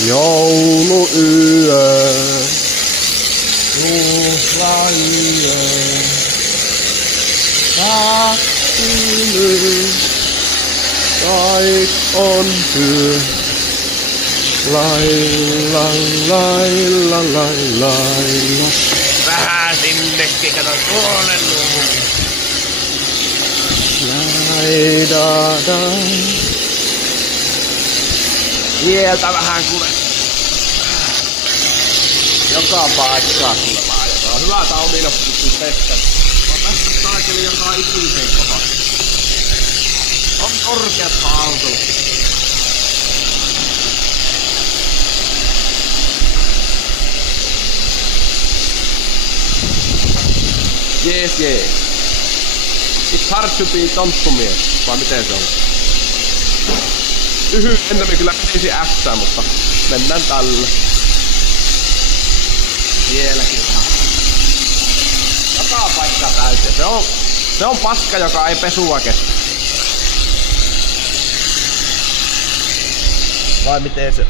Jouluyö, juhlayö, kahtinen, kait on työ. Lailla, lailla, lailla, lailla. Vähän sinnekin, kato tuonne luvun. Laidada. Sieltä vähän kuule. Joka paikkaa kuule laitetaan. Hyvä tää omilla pystyy pestämään. Mä tästä saakeli joka ikisen kohan. On korkeat autolla. Jees. It's hard to be tonttumies, vai miten se on? Ennemmin kyllä menisi F, mutta mennään tällä. Vieläkin vähän. Joka paikka täyteen. Se on paska, joka ei pesua kestä. Vai miten se?